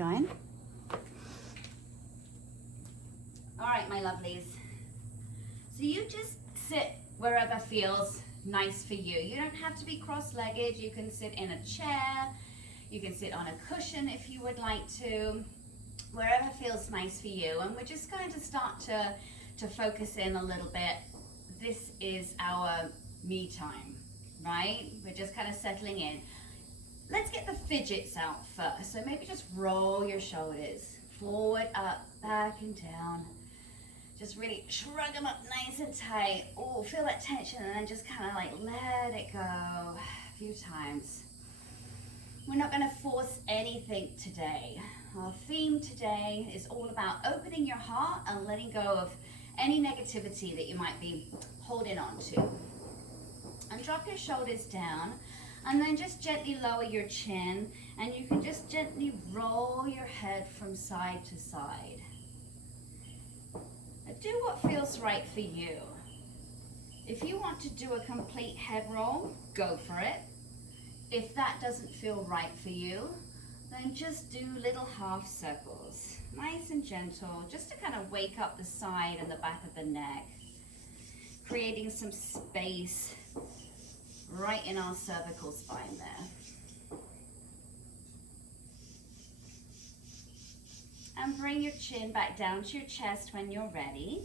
going. All right, my lovelies. So you just sit wherever feels nice for you. You don't have to be cross-legged. You can sit in a chair. You can sit on a cushion if you would like to. Wherever feels nice for you. And we're just going to start to focus in a little bit. This is our me time, right? We're just kind of settling in. Let's get the fidgets out first. So maybe just roll your shoulders forward, up, back and down. Just really shrug them up nice and tight. Oh, feel that tension and then just kind of like let it go a few times. We're not going to force anything today. Our theme today is all about opening your heart and letting go of any negativity that you might be holding on to. And drop your shoulders down and then just gently lower your chin, and you can just gently roll your head from side to side. Now do what feels right for you. If you want to do a complete head roll, go for it. If that doesn't feel right for you, then just do little half circles, nice and gentle, just to kind of wake up the side and the back of the neck, creating some space right in our cervical spine there. And bring your chin back down to your chest when you're ready.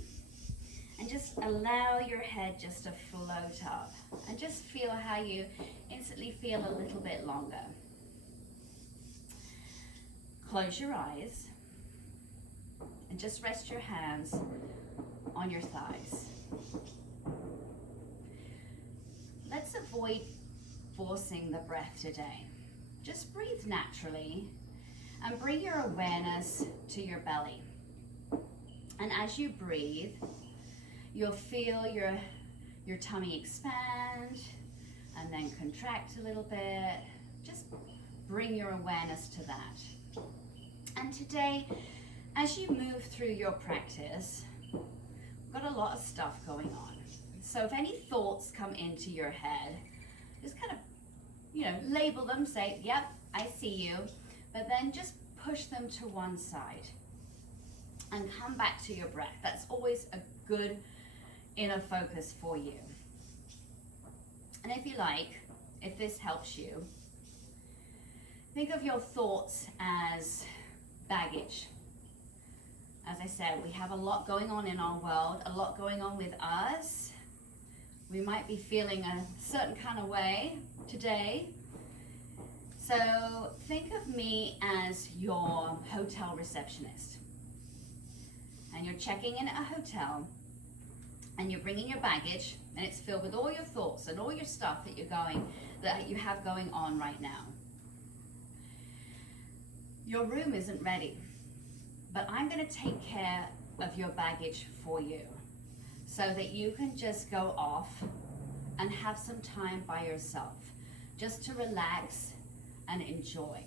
And just allow your head just to float up. And just feel how you instantly feel a little bit longer. Close your eyes. And just rest your hands on your thighs. Let's avoid forcing the breath today. Just breathe naturally and bring your awareness to your belly. And as you breathe, you'll feel your tummy expand and then contract a little bit. Just bring your awareness to that. And today, as you move through your practice, we've got a lot of stuff going on. So if any thoughts come into your head, just kind of, label them, say, yep, I see you, but then just push them to one side and come back to your breath. That's always a good inner focus for you. And if you like, if this helps you, think of your thoughts as baggage. As I said, we have a lot going on in our world, a lot going on with us. We might be feeling a certain kind of way today. So think of me as your hotel receptionist. And you're checking in at a hotel and you're bringing your baggage and it's filled with all your thoughts and all your stuff that you have going on right now. Your room isn't ready, but I'm going to take care of your baggage for you, so that you can just go off and have some time by yourself, just to relax and enjoy.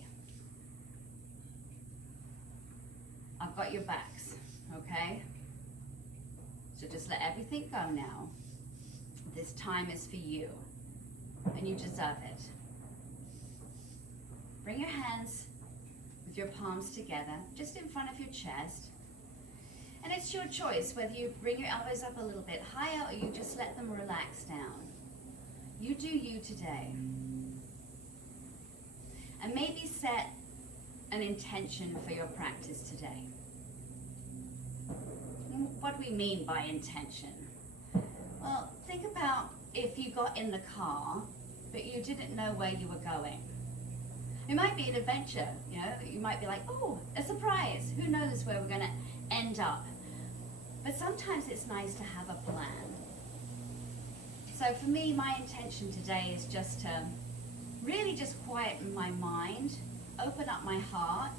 I've got your backs, okay? So just let everything go now. This time is for you, and you deserve it. Bring your hands with your palms together, just in front of your chest. And it's your choice whether you bring your elbows up a little bit higher or you just let them relax down. You do you today. And maybe set an intention for your practice today. What do we mean by intention? Well, think about if you got in the car, but you didn't know where you were going. It might be an adventure, you might be like, oh, a surprise. Who knows where we're going to end up? But sometimes it's nice to have a plan. So for me, my intention today is just to really just quieten my mind, open up my heart,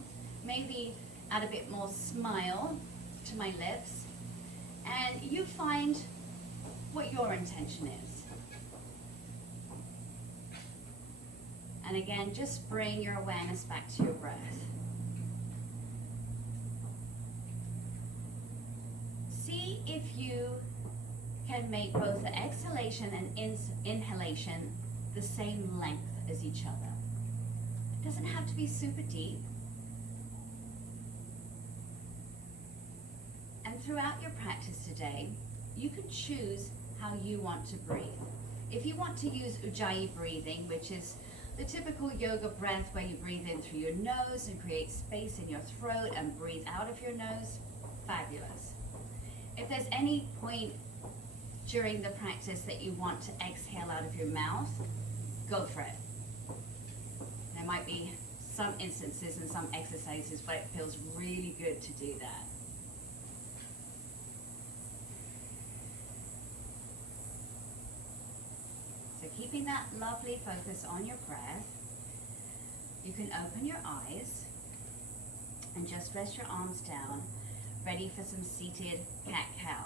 maybe add a bit more smile to my lips, and you find what your intention is. And again, just bring your awareness back to your breath. See if you can make both the exhalation and inhalation the same length as each other. It doesn't have to be super deep. throughout your practice today, you can choose how you want to breathe. If you want to use Ujjayi breathing, which is the typical yoga breath where you breathe in through your nose and create space in your throat and breathe out of your nose, fabulous. If there's any point during the practice that you want to exhale out of your mouth, go for it. There might be some instances and some exercises where it feels really good to do that. So keeping that lovely focus on your breath, you can open your eyes and just rest your arms down, ready for some seated cat-cow.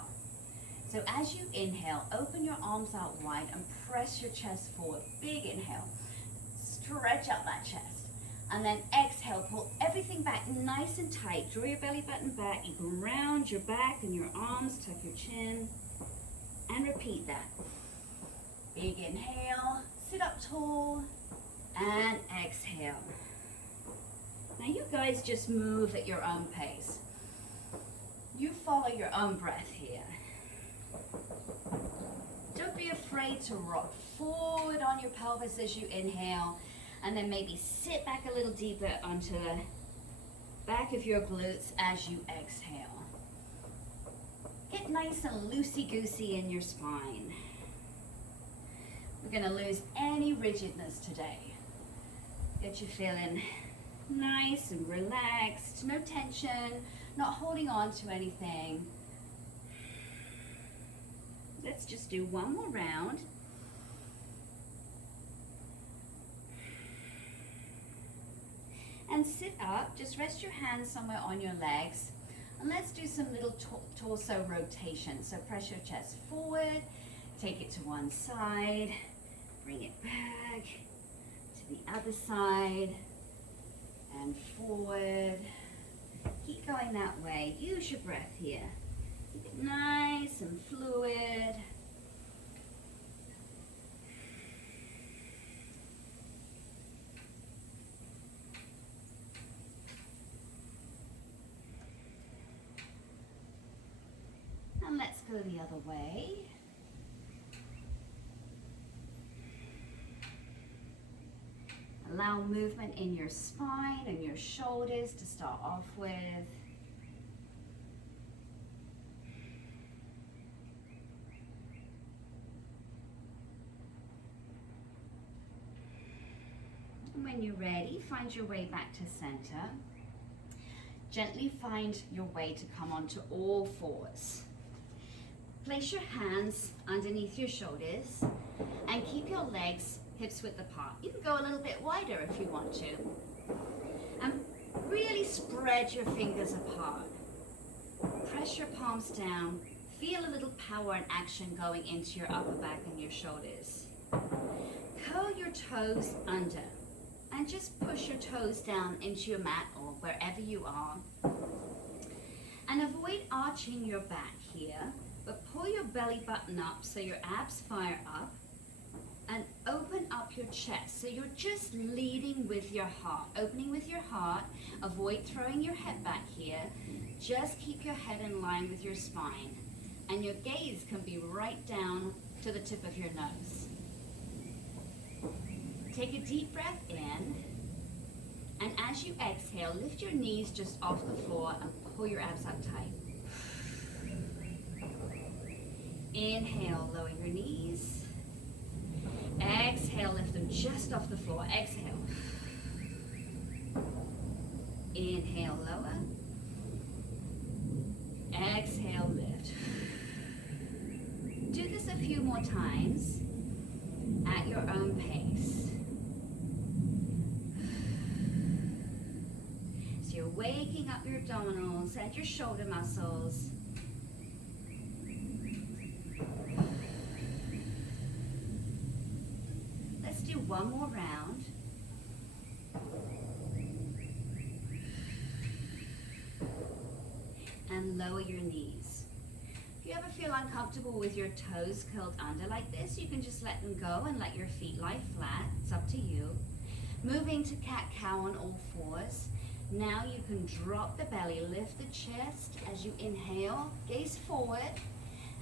So as you inhale, open your arms out wide and press your chest forward. Big inhale. Stretch out that chest. And then exhale, pull everything back nice and tight. Draw your belly button back. You can round your back and your arms, tuck your chin. And repeat that. Big inhale, sit up tall, and exhale. Now you guys just move at your own pace. You follow your own breath here. Don't be afraid to rock forward on your pelvis as you inhale, and then maybe sit back a little deeper onto the back of your glutes as you exhale. Get nice and loosey-goosey in your spine. We're going to lose any rigidness today. Get you feeling nice and relaxed, no tension, not holding on to anything. Let's just do one more round. And sit up, just rest your hands somewhere on your legs. And let's do some little torso rotation. So press your chest forward, take it to one side, bring it back to the other side, and forward. Keep going that way. Use your breath here. Keep it nice and fluid. And let's go the other way. Allow movement in your spine and your shoulders to start off with. And when you're ready, find your way back to center. Gently find your way to come onto all fours. Place your hands underneath your shoulders and keep your legs hips width apart. You can go a little bit wider if you want to. And really spread your fingers apart. Press your palms down. Feel a little power and action going into your upper back and your shoulders. Curl your toes under and just push your toes down into your mat or wherever you are. And avoid arching your back here, but pull your belly button up so your abs fire up. And open up your chest. So you're just leading with your heart, opening with your heart. Avoid throwing your head back here. Just keep your head in line with your spine. And your gaze can be right down to the tip of your nose. Take a deep breath in. And as you exhale, lift your knees just off the floor and pull your abs up tight. Inhale, lower your knees. Exhale, lift them just off the floor. Exhale. Inhale, lower. Exhale, lift. Do this a few more times at your own pace. So you're waking up your abdominals and your shoulder muscles. One more round. And lower your knees. If you ever feel uncomfortable with your toes curled under like this, you can just let them go and let your feet lie flat. It's up to you. Moving to cat-cow on all fours. Now you can drop the belly, lift the chest as you inhale, gaze forward,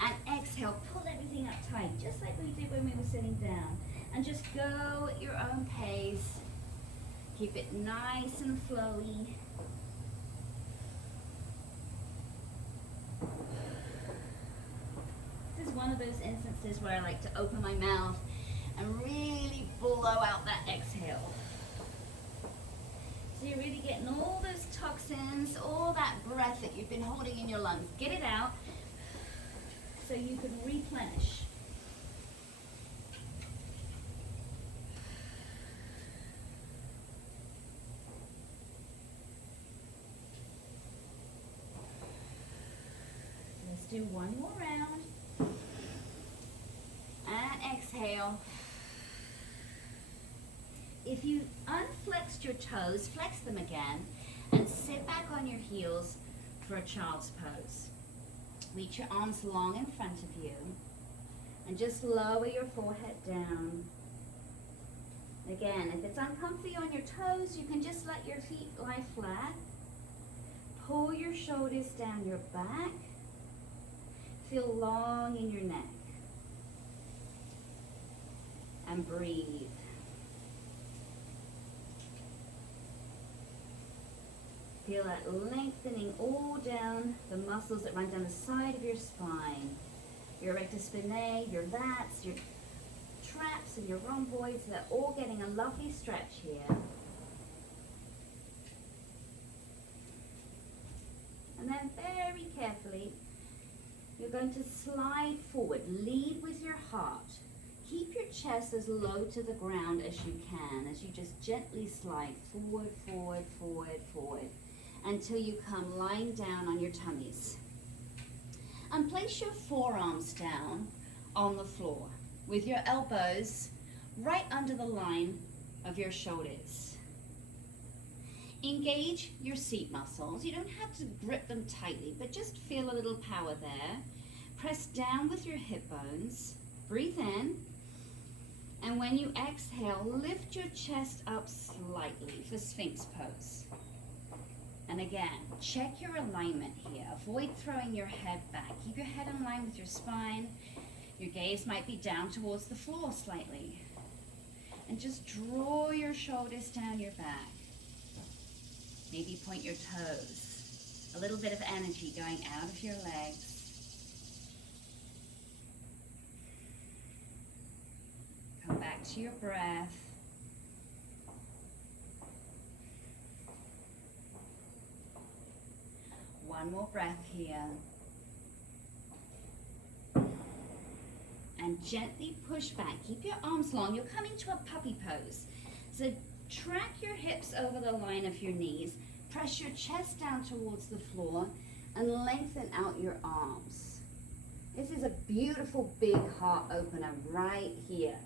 and exhale, pull everything up tight, just like we did when we were sitting down. And just go at your own pace. Keep it nice and flowy. This is one of those instances where I like to open my mouth and really blow out that exhale. So you're really getting all those toxins, all that breath that you've been holding in your lungs. Get it out so you can replenish. Let's do one more round. And exhale. If you unflexed your toes, flex them again and sit back on your heels for a child's pose. Reach your arms long in front of you and just lower your forehead down. Again, if it's uncomfy on your toes, you can just let your feet lie flat. Pull your shoulders down your back. Feel long in your neck. And breathe. Feel that lengthening all down the muscles that run down the side of your spine. Your rectus spinae, your lats, your traps, and your rhomboids, they're all getting a lovely stretch here. And then very carefully, you're going to slide forward. Lead with your heart. Keep your chest as low to the ground as you can, as you just gently slide forward, forward, forward, forward, until you come lying down on your tummies. And place your forearms down on the floor with your elbows right under the line of your shoulders. Engage your seat muscles. You don't have to grip them tightly, but just feel a little power there. Press down with your hip bones. Breathe in. And when you exhale, lift your chest up slightly for Sphinx pose. And again, check your alignment here. Avoid throwing your head back. Keep your head in line with your spine. Your gaze might be down towards the floor slightly. And just draw your shoulders down your back. Maybe point your toes. A little bit of energy going out of your legs. Come back to your breath. One more breath here. And gently push back. Keep your arms long. You're coming to a puppy pose. So track your hips over the line of your knees. Press your chest down towards the floor and lengthen out your arms. This is a beautiful big heart opener right here.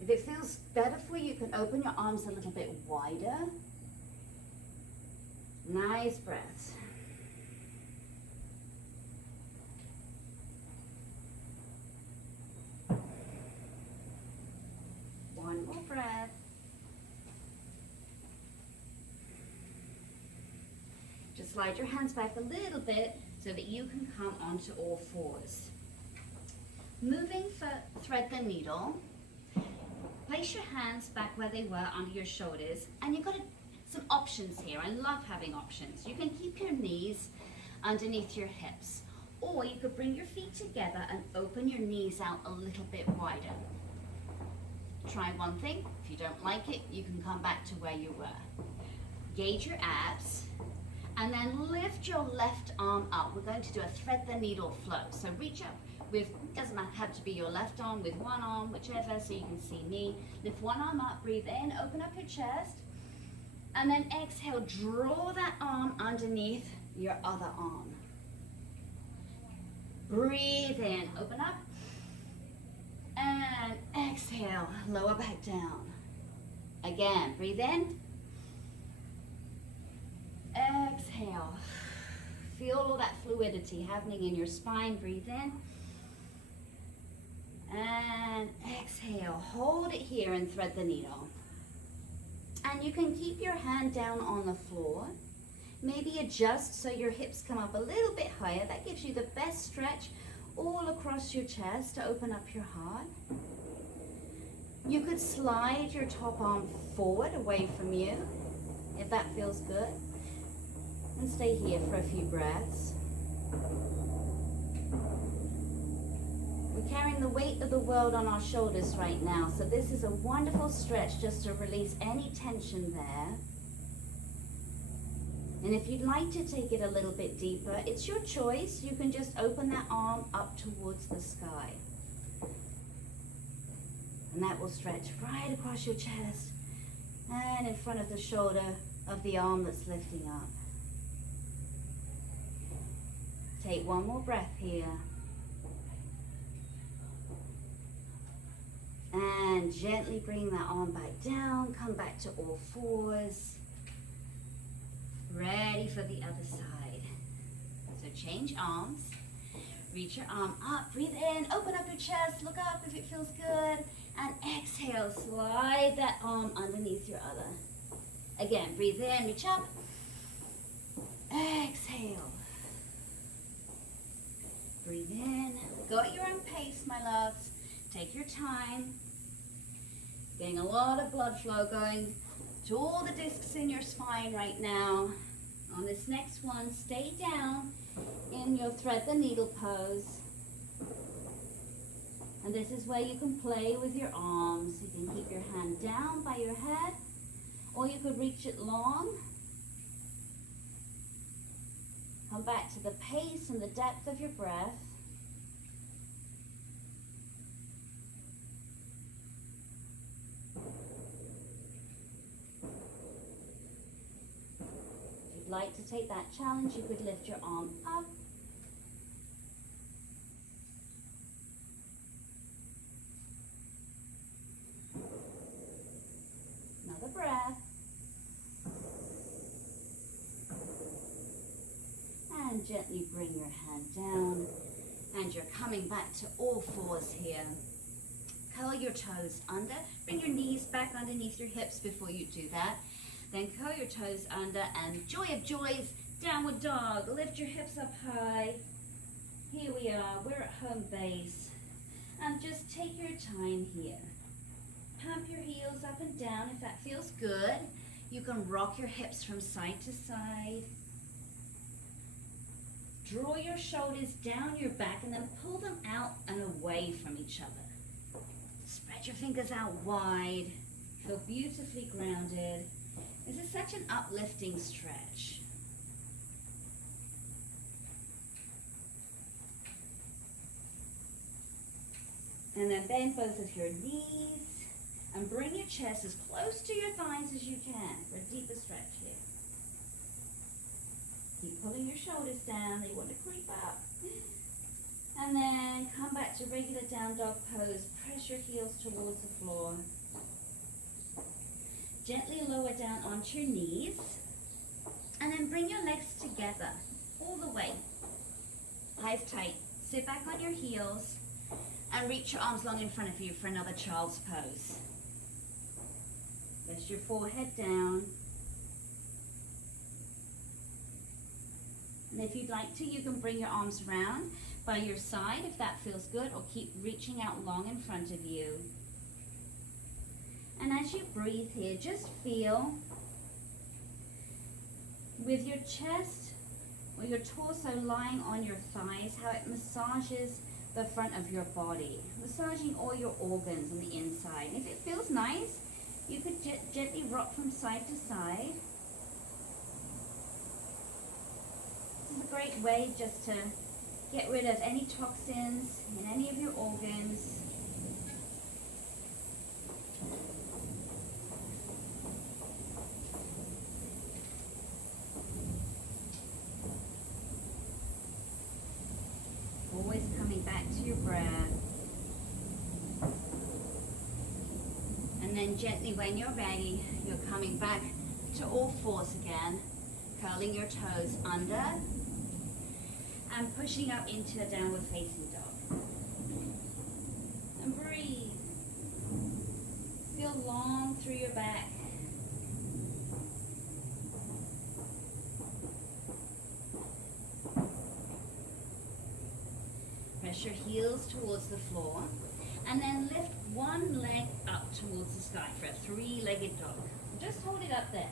If it feels better for you, you can open your arms a little bit wider. Nice breaths. One more breath. Just slide your hands back a little bit so that you can come onto all fours. Moving for thread the needle. Place your hands back where they were under your shoulders, and you've got some options here. I love having options. You can keep your knees underneath your hips, or you could bring your feet together and open your knees out a little bit wider. Try one thing. If you don't like it, you can come back to where you were. Gauge your abs, and then lift your left arm up. We're going to do a thread the needle flow. So reach up with, doesn't have to be your left arm, with one arm, whichever, so you can see me. Lift one arm up, breathe in, open up your chest, and then exhale, draw that arm underneath your other arm. Breathe in, open up, and exhale, lower back down. Again, breathe in, exhale. Feel all that fluidity happening in your spine. Breathe in, and exhale. Hold it here and thread the needle. And you can keep your hand down on the floor. Maybe adjust so your hips come up a little bit higher. That gives you the best stretch all across your chest to open up your heart. You could slide your top arm forward away from you if that feels good. And stay here for a few breaths. We're carrying the weight of the world on our shoulders right now, so this is a wonderful stretch just to release any tension there. And if you'd like to take it a little bit deeper, it's your choice. You can just open that arm up towards the sky. And that will stretch right across your chest and in front of the shoulder of the arm that's lifting up. Take one more breath here. And gently bring that arm back down. Come back to all fours. Ready for the other side. So change arms. Reach your arm up. Breathe in. Open up your chest. Look up if it feels good. And exhale. Slide that arm underneath your other. Again, breathe in. Reach up. Exhale. Breathe in. Go at your own pace, my loves. Take your time. Getting a lot of blood flow going to all the discs in your spine right now. On this next one, stay down in your thread the needle pose. And this is where you can play with your arms. You can keep your hand down by your head, or you could reach it long. Come back to the pace and the depth of your breath. Like to take that challenge, you could lift your arm up. Another breath. And gently bring your hand down. And you're coming back to all fours here. Curl your toes under. Bring your knees back underneath your hips before you do that. Then curl your toes under and joy of joys, downward dog. Lift your hips up high. Here we are, we're at home base. And just take your time here. Pump your heels up and down if that feels good. You can rock your hips from side to side. Draw your shoulders down your back and then pull them out and away from each other. Spread your fingers out wide. Feel beautifully grounded. This is such an uplifting stretch. And then bend both of your knees and bring your chest as close to your thighs as you can for a deeper stretch here. Keep pulling your shoulders down. They want to creep up. And then come back to regular down dog pose. Press your heels towards the floor. Gently lower down onto your knees. And then bring your legs together all the way. Eyes tight. Sit back on your heels. And reach your arms long in front of you for another child's pose. Rest your forehead down. And if you'd like to, you can bring your arms around by your side if that feels good, or keep reaching out long in front of you. And as you breathe here, just feel with your chest or your torso lying on your thighs, how it massages the front of your body, massaging all your organs on the inside. And if it feels nice, you could gently rock from side to side. This is a great way just to get rid of any toxins in any of your organs. Always coming back to your breath. And then gently, when you're ready, you're coming back to all fours again, curling your toes under and pushing up into a downward facing dog. And breathe. Feel long through your back. Press your heels towards the floor. And then lift one leg up towards the sky for a three-legged dog. Just hold it up there.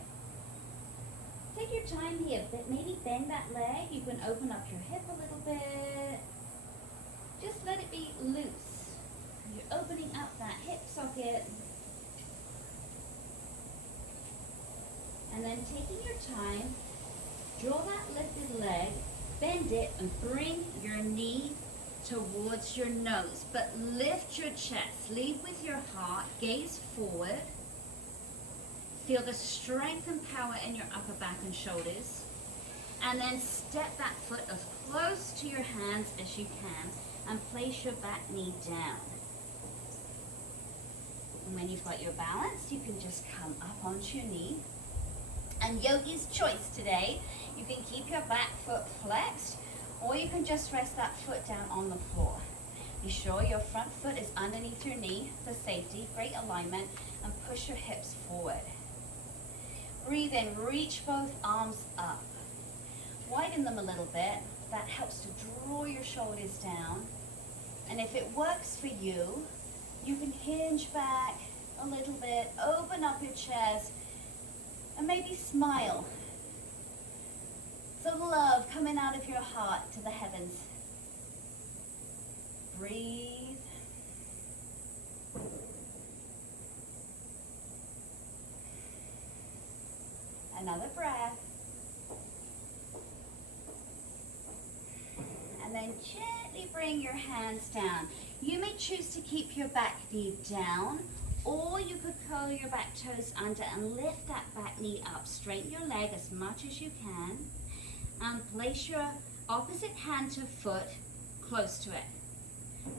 Take your time here, but maybe bend that leg. You can open up your hip a little bit. Just let it be loose. You're opening up that hip socket. And then taking your time, draw that lifted leg, bend it, and bring your knee towards your nose. But lift your chest. Lead with your heart. Gaze forward. Feel the strength and power in your upper back and shoulders. And then step that foot as close to your hands as you can and place your back knee down. And when you've got your balance, you can just come up onto your knee. And yogi's choice today, you can keep your back foot flexed, or you can just rest that foot down on the floor. Be sure your front foot is underneath your knee for safety, great alignment, and push your hips forward. Breathe in, reach both arms up. Widen them a little bit. That helps to draw your shoulders down. And if it works for you, you can hinge back a little bit, open up your chest, and maybe smile. So love coming out of your heart to the heavens. Breathe. Another breath. And then gently bring your hands down. You may choose to keep your back knee down, or you could curl your back toes under and lift that back knee up. Straighten your leg as much as you can and place your opposite hand to foot close to it.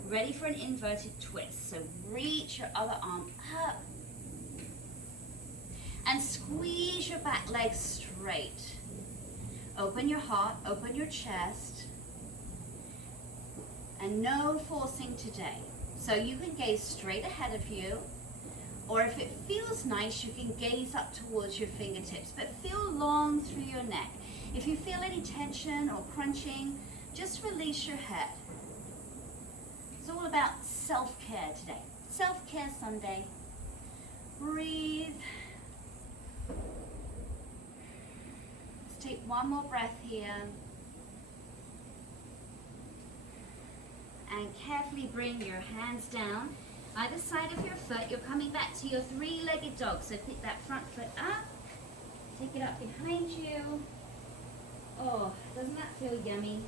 Ready for an inverted twist. So reach your other arm up and squeeze your back leg straight. Open your heart, open your chest, and no forcing today. So you can gaze straight ahead of you, or if it feels nice, you can gaze up towards your fingertips, but feel long through your neck. If you feel any tension or crunching, just release your head. It's all about self-care today. Self-care Sunday. Breathe. Let's take one more breath here. And carefully bring your hands down either side of your foot. You're coming back to your three-legged dog. So pick that front foot up. Take it up behind you. Oh, doesn't that feel yummy?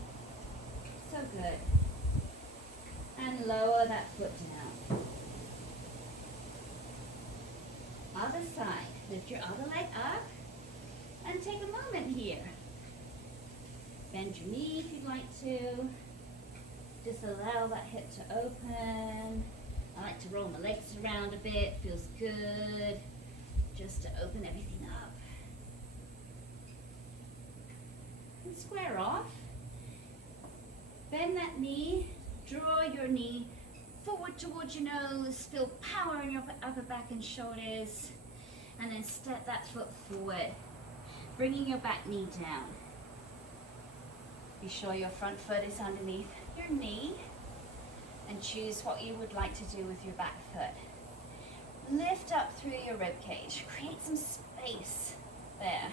So good. And lower that foot down. Other side. Lift your other leg up and take a moment here. Bend your knee if you'd like to. Just allow that hip to open. I like to roll my legs around a bit. Feels good. Just to open everything up. And square off. Bend that knee. Draw your knee forward towards your nose. Feel power in your upper back and shoulders. And then step that foot forward. Bringing your back knee down. Be sure your front foot is underneath your knee. And choose what you would like to do with your back foot. Lift up through your rib cage. Create some space there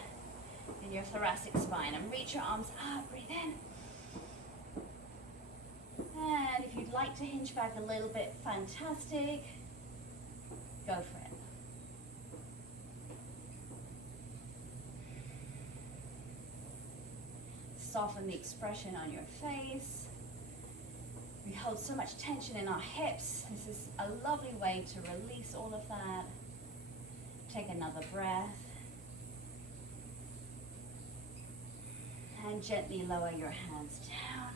in your thoracic spine. And reach your arms up. Breathe in. And if you'd like to hinge back a little bit, fantastic. Go for it. Soften the expression on your face. We hold so much tension in our hips. This is a lovely way to release all of that. Take another breath. And gently lower your hands down.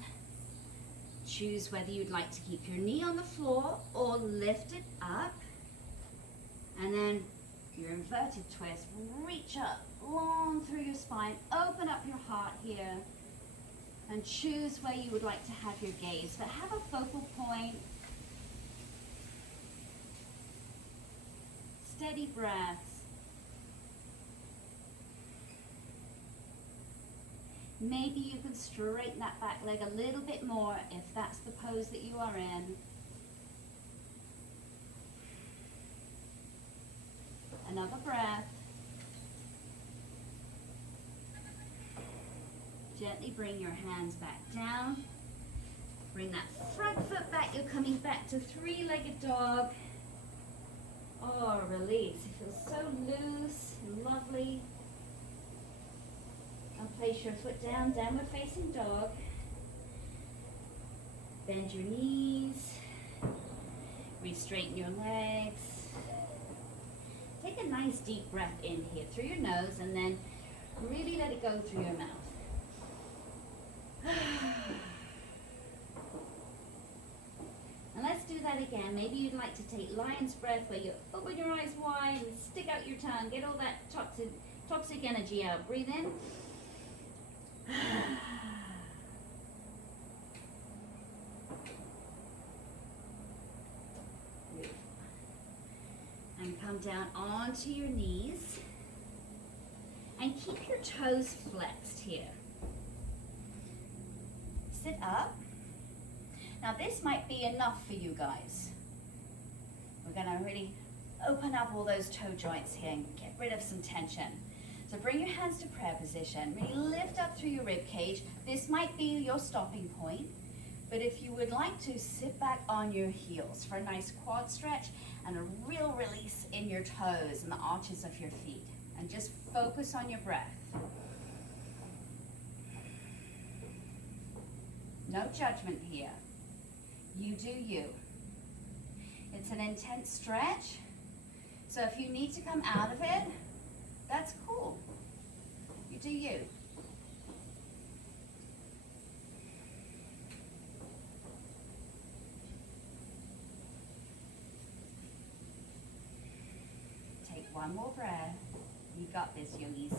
Choose whether you'd like to keep your knee on the floor or lift it up. And then your inverted twist. Reach up long through your spine. Open up your heart here. And choose where you would like to have your gaze. But have a focal point. Steady breaths. Maybe you can straighten that back leg a little bit more if that's the pose that you are in. Another breath. Gently bring your hands back down. Bring that front foot back. You're coming back to three-legged dog. Oh, release. It feels so loose and lovely. And place your foot down, downward facing dog. Bend your knees. Re-straighten your legs. Take a nice deep breath in here through your nose and then really let it go through your mouth. And let's do that again. Maybe you'd like to take lion's breath where you open your eyes wide and stick out your tongue. Get all that toxic energy out. Breathe in. And come down onto your knees. And keep your toes flexed here. Sit up. Now this might be enough for you guys. We're gonna really open up all those toe joints here and get rid of some tension. So bring your hands to prayer position. Really lift up through your rib cage. This might be your stopping point, but if you would like to, sit back on your heels for a nice quad stretch and a real release in your toes and the arches of your feet. And just focus on your breath. No judgment here. You do you. It's an intense stretch, so if you need to come out of it, that's cool. You do you. Take one more breath. You got this, yogis.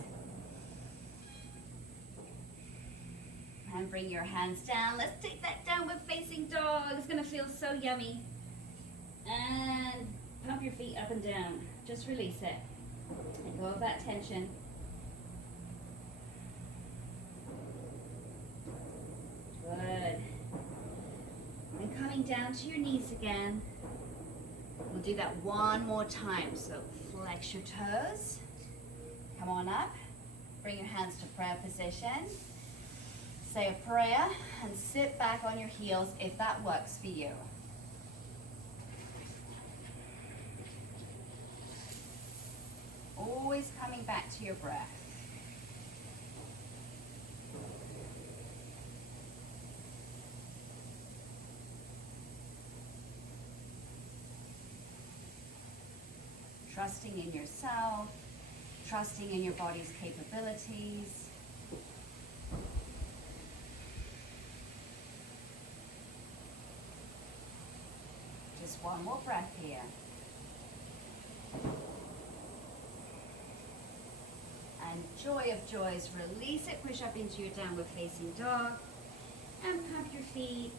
And bring your hands down. Let's take that downward facing dog. It's gonna feel so yummy. And pump your feet up and down. Just release it. Let go of that tension. Good. And coming down to your knees again. We'll do that one more time. So flex your toes. Come on up. Bring your hands to prayer position. Say a prayer and sit back on your heels if that works for you. Always coming back to your breath. Trusting in yourself, trusting in your body's capabilities. Just one more breath here. And joy of joys, release it, push up into your downward facing dog, and pump your feet.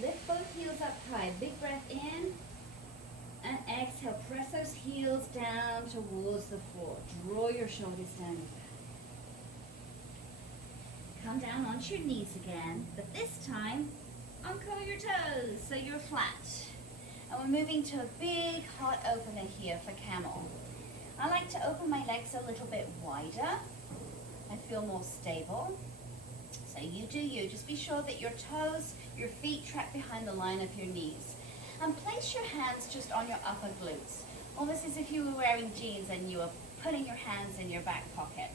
Lift both heels up high, big breath in, and exhale, press those heels down towards the floor. Draw your shoulders down. Come down onto your knees again, but this time, uncurl your toes so you're flat. And we're moving to a big heart opener here for camel. I like to open my legs a little bit wider. I feel more stable. So you do you. Just be sure that your toes, your feet track behind the line of your knees. And place your hands just on your upper glutes. Almost as if you were wearing jeans and you were putting your hands in your back pocket.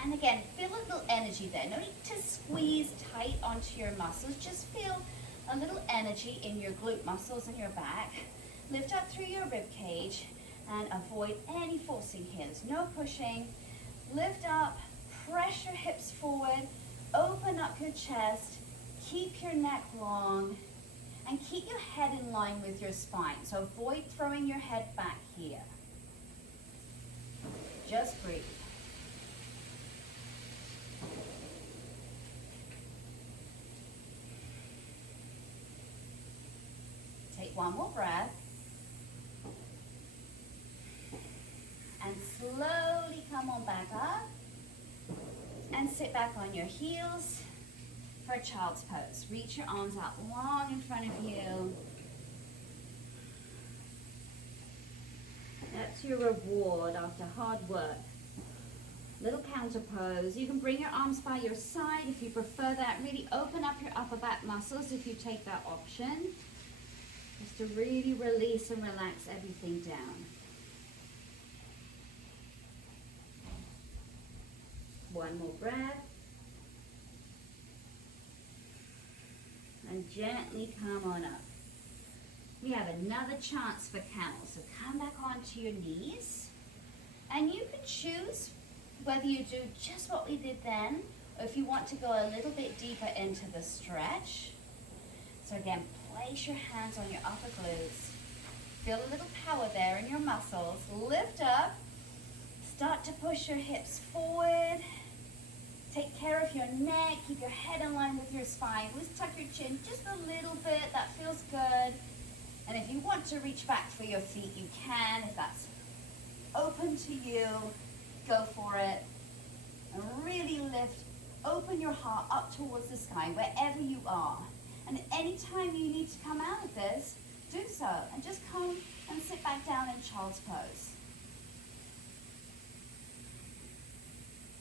And again, feel a little energy there. No need to squeeze tight onto your muscles. Just feel a little energy in your glute muscles and your back. Lift up through your rib cage and avoid any forcing here. There's no pushing. Lift up, press your hips forward, open up your chest, keep your neck long, and keep your head in line with your spine. So avoid throwing your head back here. Just breathe. Take one more breath. come on back up and sit back on your heels for a child's pose. Reach your arms out long in front of you. That's your reward after hard work. Little counter pose. You can bring your arms by your side if you prefer that. Really open up your upper back muscles if you take that option. Just to really release and relax everything down. One more breath. And gently come on up. We have another chance for camel. So come back onto your knees. And you can choose whether you do just what we did then, or if you want to go a little bit deeper into the stretch. So again, place your hands on your upper glutes. Feel a little power there in your muscles. Lift up. Start to push your hips forward. Take care of your neck. Keep your head in line with your spine. Always tuck your chin just a little bit. That feels good. And if you want to reach back for your feet, you can. If that's open to you, go for it. And really lift, open your heart up towards the sky, wherever you are. And anytime you need to come out of this, do so. And just come and sit back down in child's pose.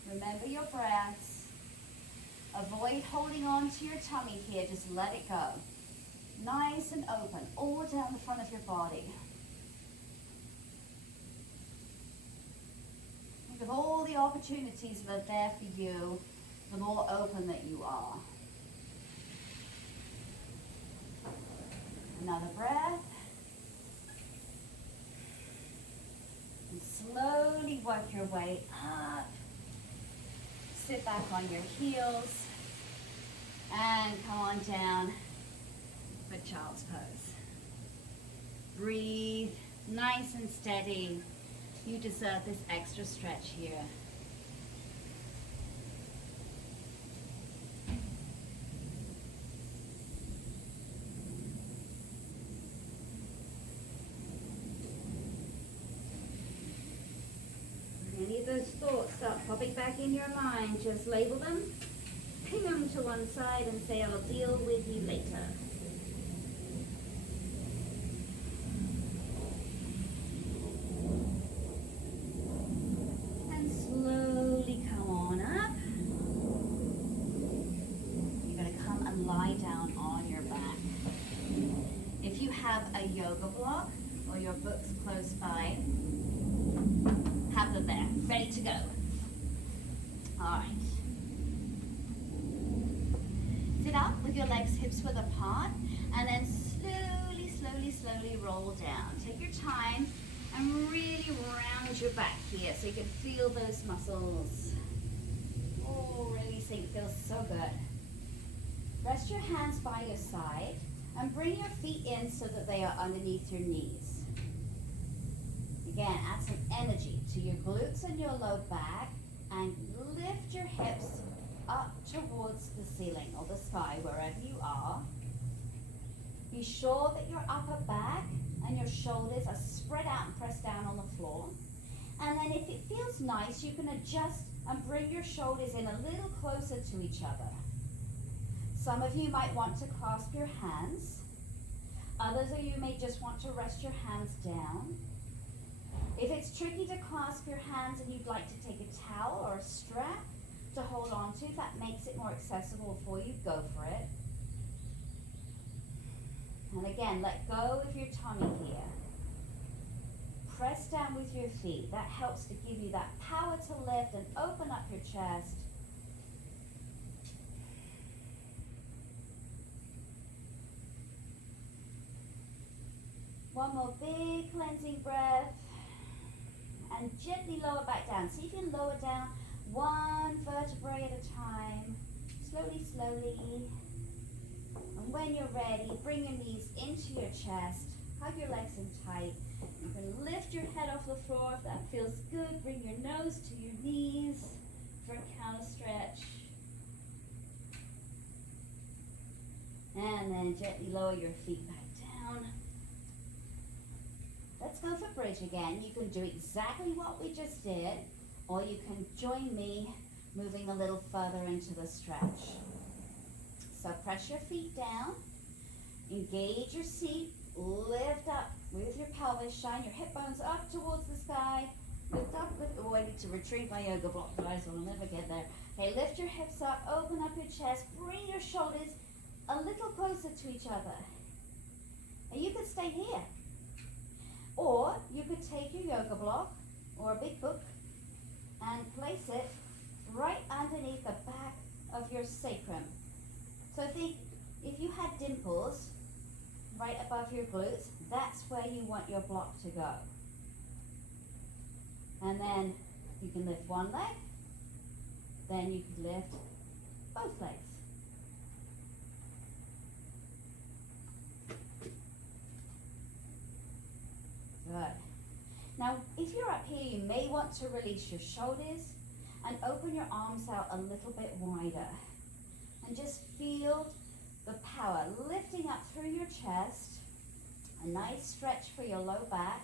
Remember your breaths. Avoid holding on to your tummy here. Just let it go. Nice and open, all down the front of your body. Think of all the opportunities that are there for you, the more open that you are. Another breath. And slowly work your way up. Sit back on your heels. And come on down for child's pose. Breathe, nice and steady. You deserve this extra stretch here. Any of those thoughts start popping back in your mind, just label them, ping them to one side and say, I'll deal with you later. A yoga block or your books close by, have them there, ready to go. All right. Sit up with your legs hips width apart and then slowly, slowly, slowly roll down. Take your time and really round your back here so you can feel those muscles. Oh, releasing, feels so good. Rest your hands by your side. And bring your feet in so that they are underneath your knees. Again, add some energy to your glutes and your low back and lift your hips up towards the ceiling or the sky, wherever you are. Be sure that your upper back and your shoulders are spread out and pressed down on the floor. And then if it feels nice, you can adjust and bring your shoulders in a little closer to each other. Some of you might want to clasp your hands. Others of you may just want to rest your hands down. If it's tricky to clasp your hands and you'd like to take a towel or a strap to hold on to, if that makes it more accessible for you, go for it. And again, let go of your tummy here. Press down with your feet. That helps to give you that power to lift and open up your chest. One more big cleansing breath. And gently lower back down. See if you can lower down one vertebrae at a time. Slowly, slowly. And when you're ready, bring your knees into your chest. Hug your legs in tight. You can lift your head off the floor if that feels good. Bring your nose to your knees for a counter stretch. And then gently lower your feet back down. Let's go for bridge again. You can do exactly what we just did, or you can join me moving a little further into the stretch. So press your feet down, engage your seat, lift up with your pelvis, shine your hip bones up towards the sky, lift up, oh, I need to retrieve my yoga block, guys, I'll never get there. Okay, lift your hips up, open up your chest, bring your shoulders a little closer to each other. And you could stay here. Or you could take your yoga block or a big book and place it right underneath the back of your sacrum. So think if you had dimples right above your glutes, that's where you want your block to go. And then you can lift one leg, then you can lift both legs. Good. Now, if you're up here, you may want to release your shoulders and open your arms out a little bit wider. And just feel the power lifting up through your chest. A nice stretch for your low back.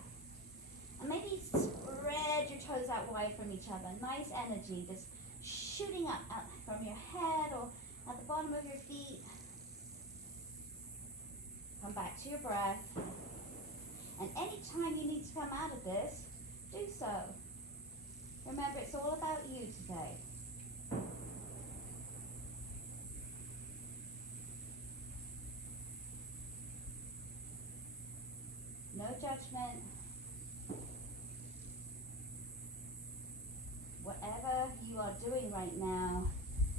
And maybe spread your toes out wide from each other. Nice energy just shooting up from your head or at the bottom of your feet. Come back to your breath. And anytime you need to come out of this, do so. Remember, it's all about you today. No judgment. Whatever you are doing right now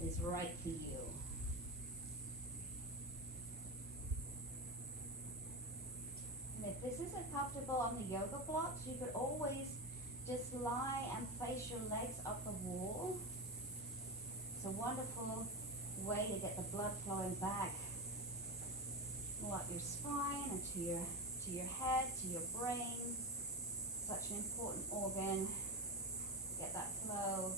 is right for you. And if this isn't comfortable on the yoga blocks, you could always just lie and place your legs up the wall. It's a wonderful way to get the blood flowing back. Pull up your spine and to your head, to your brain. Such an important organ. Get that flow.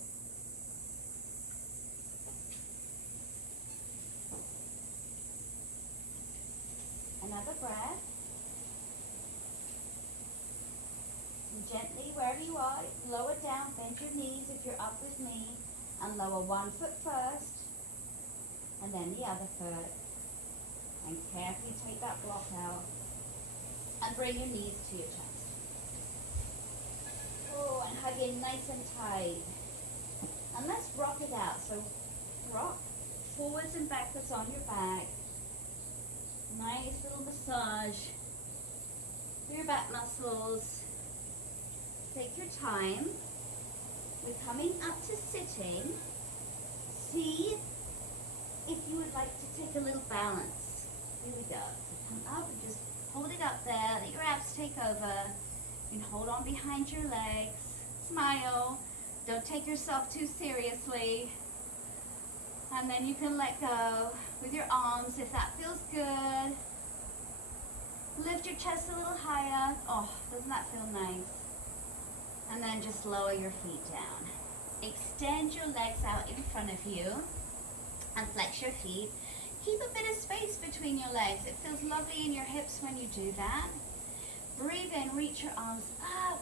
Another breath. And gently, wherever you are, lower down, bend your knees if you're up with me, and lower one foot first, and then the other foot. And carefully take that block out, and bring your knees to your chest. Oh, and hug in nice and tight. And let's rock it out. So rock forwards and backwards on your back. Nice little massage through your back muscles. Take your time. We're coming up to sitting. See if you would like to take a little balance. Here we go. So come up and just hold it up there. Let your abs take over. You can hold on behind your legs. Smile. Don't take yourself too seriously. And then you can let go with your arms if that feels good. Lift your chest a little higher. Oh, doesn't that feel nice? And then just lower your feet down. Extend your legs out in front of you and flex your feet. Keep a bit of space between your legs. It feels lovely in your hips when you do that. Breathe in, reach your arms up.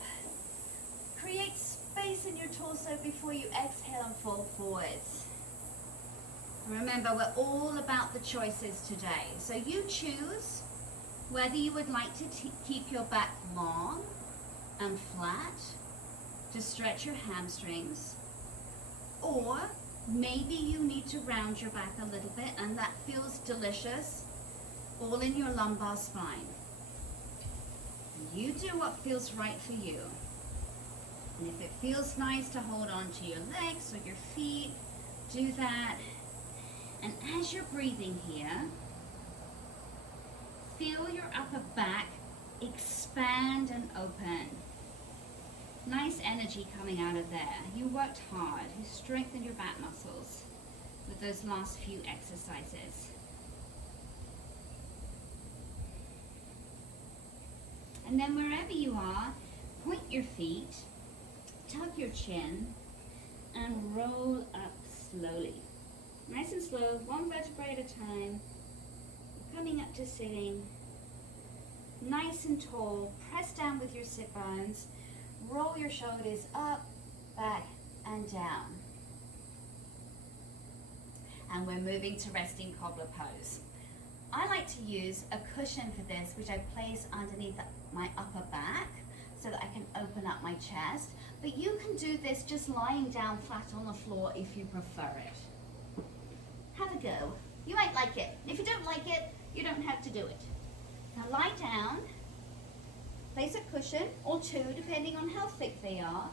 Create space in your torso before you exhale and fall forwards. Remember, we're all about the choices today. So you choose whether you would like to keep your back long and flat to stretch your hamstrings, or maybe you need to round your back a little bit, and that feels delicious, all in your lumbar spine. You do what feels right for you. And if it feels nice to hold on to your legs or your feet, do that. And as you're breathing here, feel your upper back expand and open. Nice energy coming out of there. You worked hard. You strengthened your back muscles with those last few exercises. And then wherever you are, point your feet, tuck your chin, and roll up slowly. Nice and slow, one vertebrae at a time. Coming up to sitting. Nice and tall. Press down with your sit bones. Roll your shoulders up, back, and down. And we're moving to resting cobbler pose. I like to use a cushion for this, which I place underneath my upper back so that I can open up my chest. But you can do this just lying down flat on the floor if you prefer it. Have a go. You might like it. If you don't like it, you don't have to do it. Now lie down, place a cushion or two depending on how thick they are,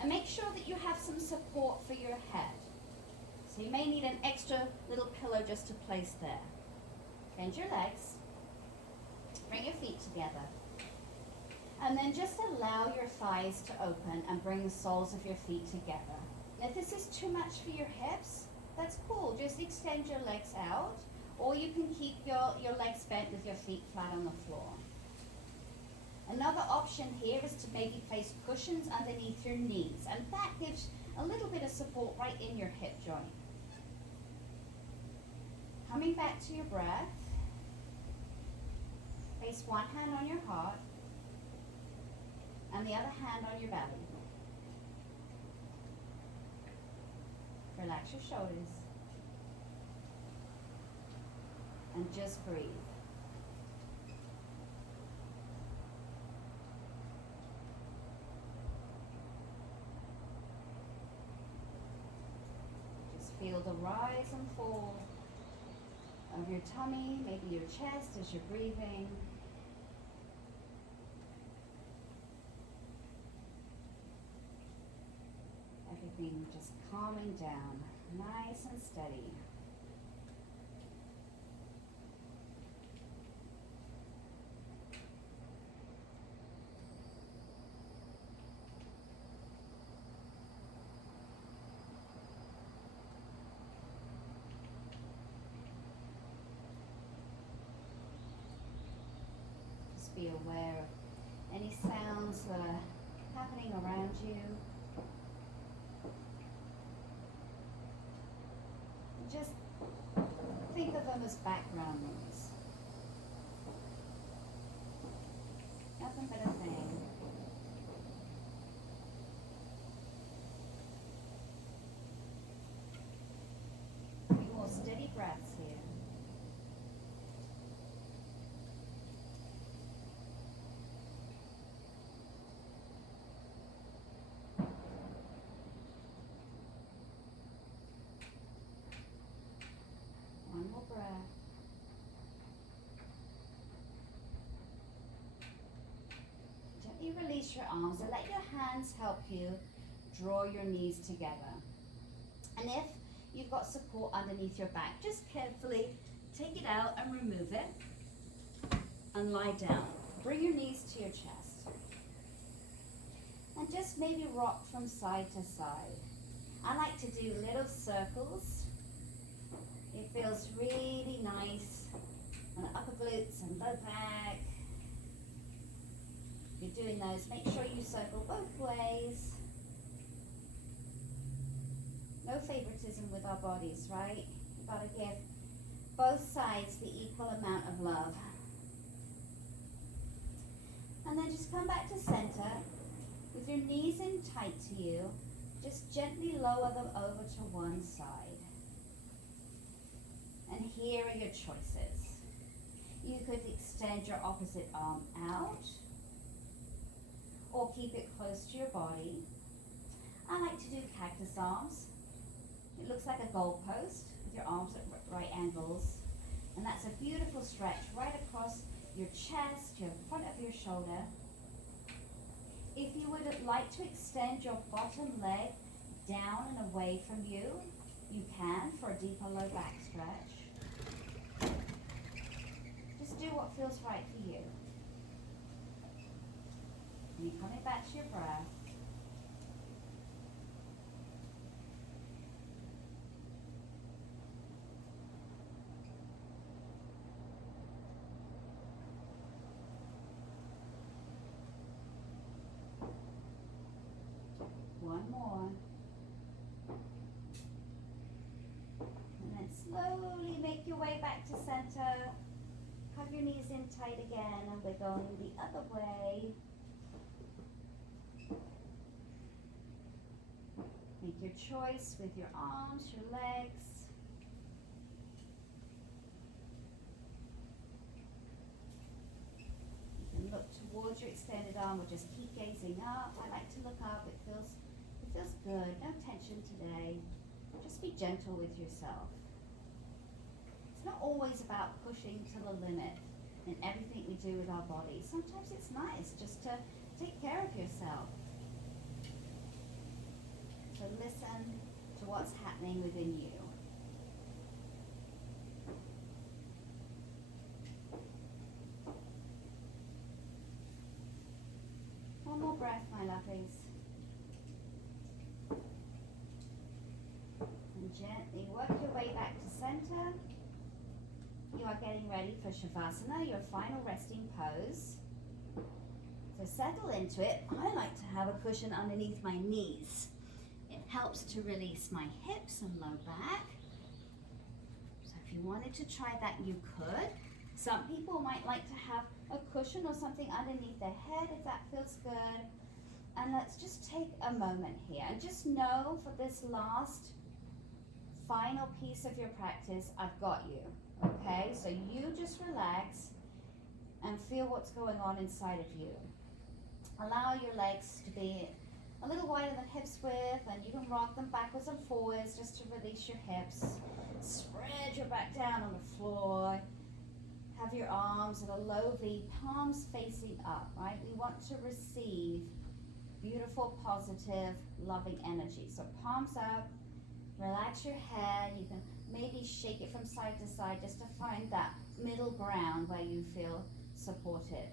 and make sure that you have some support for your head. So you may need an extra little pillow just to place there. Bend your legs, bring your feet together, and then just allow your thighs to open and bring the soles of your feet together. Now if this is too much for your hips, that's cool. Just extend your legs out, or you can keep your legs bent with your feet flat on the floor. Another option here is to maybe place cushions underneath your knees, and that gives a little bit of support right in your hip joint. Coming back to your breath, place one hand on your heart and the other hand on your belly. Relax your shoulders and just breathe. Just feel the rise and fall of your tummy, maybe your chest as you're breathing. Everything just calming down, nice and steady. Just be aware of any sounds that are happening around you. Just think of them as background noise. Nothing but a thing. A few more steady breaths here. One more breath. Gently release your arms and let your hands help you draw your knees together. And if you've got support underneath your back, just carefully take it out and remove it and lie down. Bring your knees to your chest. And just maybe rock from side to side. I like to do little circles. It feels really nice on the upper glutes and low back. If you're doing those, make sure you circle both ways. No favoritism with our bodies, right? You've got to give both sides the equal amount of love. And then just come back to center with your knees in tight to you. Just gently lower them over to one side. And here are your choices. You could extend your opposite arm out or keep it close to your body. I like to do cactus arms. It looks like a goalpost with your arms at right angles. And that's a beautiful stretch right across your chest, your front of your shoulder. If you would like to extend your bottom leg down and away from you, you can for a deeper low back stretch. Just do what feels right for you. And you're coming back to your breath. One more. And then slowly make your way back to center. Hug your knees in tight again, and we're going the other way. choice with your arms, your legs. You can look towards your extended arm or just keep gazing up. I like to look up. It feels good. No tension today. Just be gentle with yourself. It's not always about pushing to the limit in everything we do with our body. Sometimes it's nice just to take care of yourself. So listen to what's happening within you. One more breath, my lovies. And gently work your way back to center. You are getting ready for Shavasana, your final resting pose. So settle into it. I like to have a cushion underneath my knees. It helps to release my hips and low back. So if you wanted to try that, you could. Some people might like to have a cushion or something underneath their head if that feels good. And let's just take a moment here and just know for this last final piece of your practice, I've got you. Okay, so you just relax and feel what's going on inside of you. Allow your legs to be a little wider than hips width, and you can rock them backwards and forwards just to release your hips. Spread your back down on the floor. Have your arms at a low V, palms facing up, right? We want to receive beautiful, positive, loving energy. So palms up, relax your head. You can maybe shake it from side to side just to find that middle ground where you feel supported.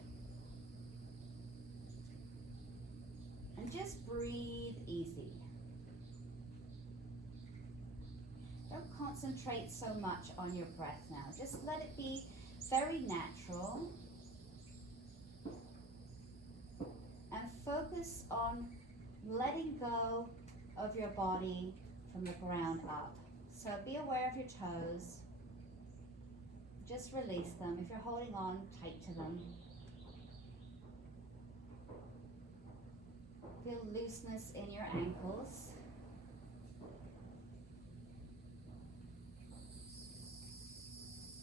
And just breathe easy. Don't concentrate so much on your breath now. Just let it be very natural. And focus on letting go of your body from the ground up. So be aware of your toes. Just release them. If you're holding on tight to them. Feel looseness in your ankles.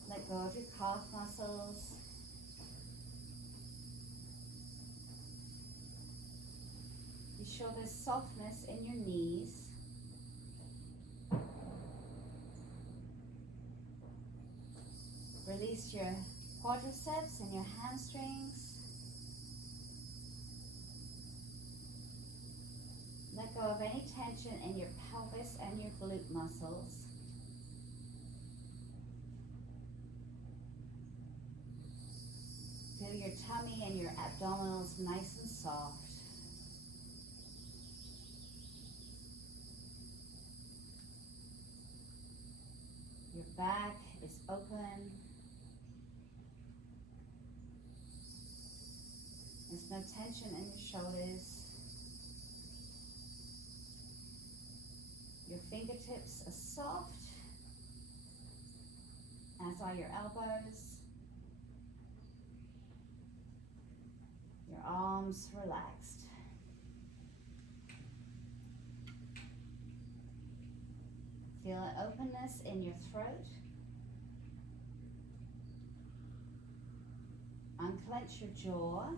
Let go of your calf muscles. Be sure there's softness in your knees. Release your quadriceps and your hamstrings. Let go of any tension in your pelvis and your glute muscles. Feel your tummy and your abdominals nice and soft. Your back is open. There's no tension in your shoulders. Your fingertips are soft, as are your elbows. Your arms relaxed. Feel an openness in your throat. Unclench your jaw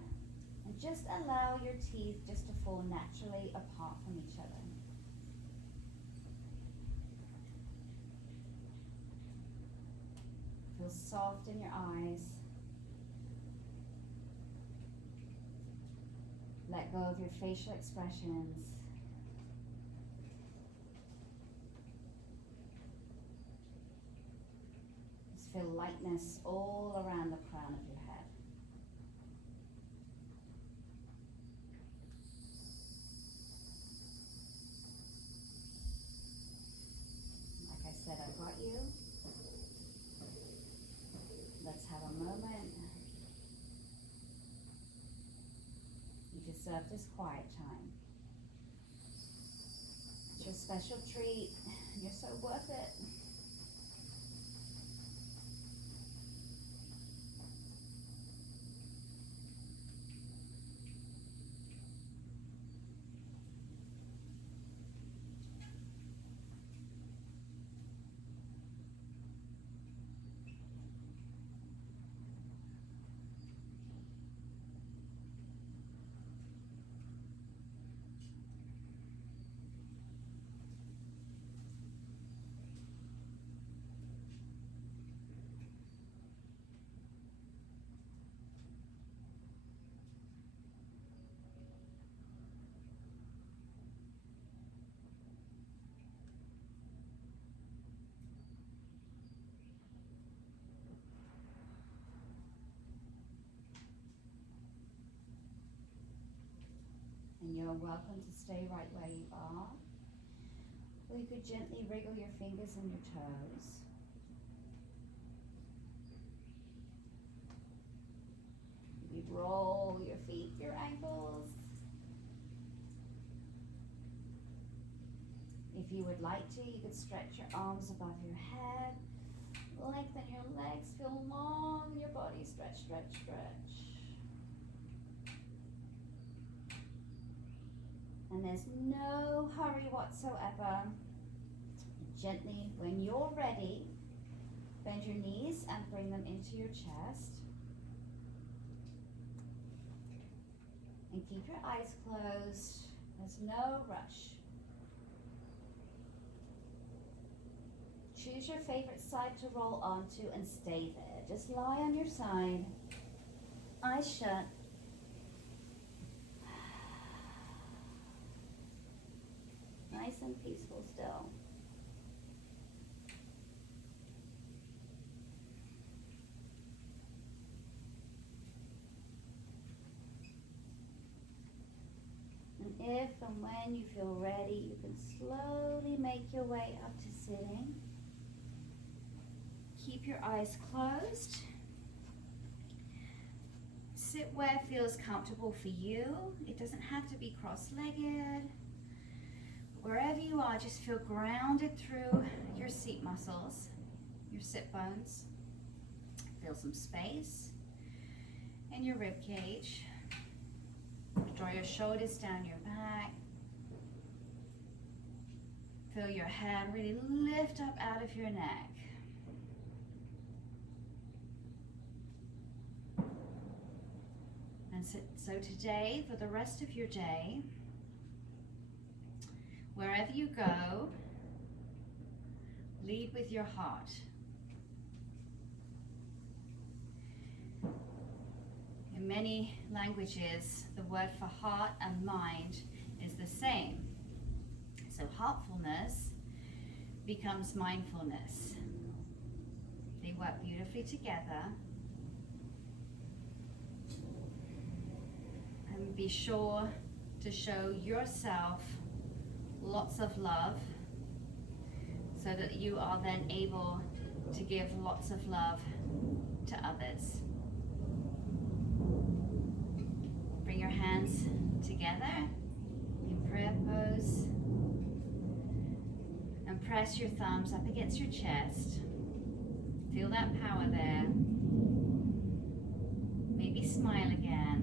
and just allow your teeth just to fall naturally apart from each other. Feel soft in your eyes. Let go of your facial expressions. Just feel lightness all around the crown of your head. Like I said, I've got you. Let's have a moment. You deserve this quiet time. It's your special treat. You're so worth it. And you're welcome to stay right where you are. Or you could gently wriggle your fingers and your toes. You roll your feet, your ankles. If you would like to, you could stretch your arms above your head. Lengthen your legs, feel long in your body. Stretch, stretch, stretch. And there's no hurry whatsoever. Gently, when you're ready, bend your knees and bring them into your chest. And keep your eyes closed. There's no rush. Choose your favorite side to roll onto and stay there. Just lie on your side, eyes shut. Nice and peaceful still. And if and when you feel ready, you can slowly make your way up to sitting. Keep your eyes closed. Sit where it feels comfortable for you. It doesn't have to be cross-legged. Wherever you are, just feel grounded through your seat muscles, your sit bones. Feel some space in your rib cage. Draw your shoulders down your back. Feel your head really lift up out of your neck. And so today, for the rest of your day, wherever you go, lead with your heart. In many languages, the word for heart and mind is the same. So heartfulness becomes mindfulness. They work beautifully together. And be sure to show yourself lots of love so that you are then able to give lots of love to others. Bring your hands together in prayer pose and press your thumbs up against your chest. Feel that power there. Maybe smile again.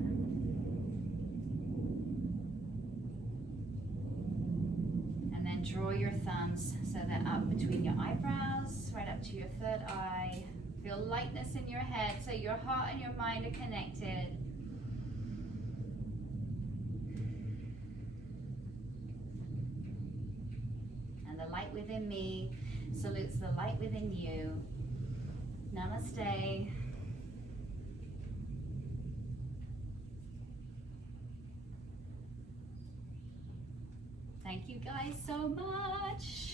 Draw your thumbs so they're up between your eyebrows, right up to your third eye. Feel lightness in your head so your heart and your mind are connected. And the light within me salutes the light within you. Namaste. Thank you guys so much.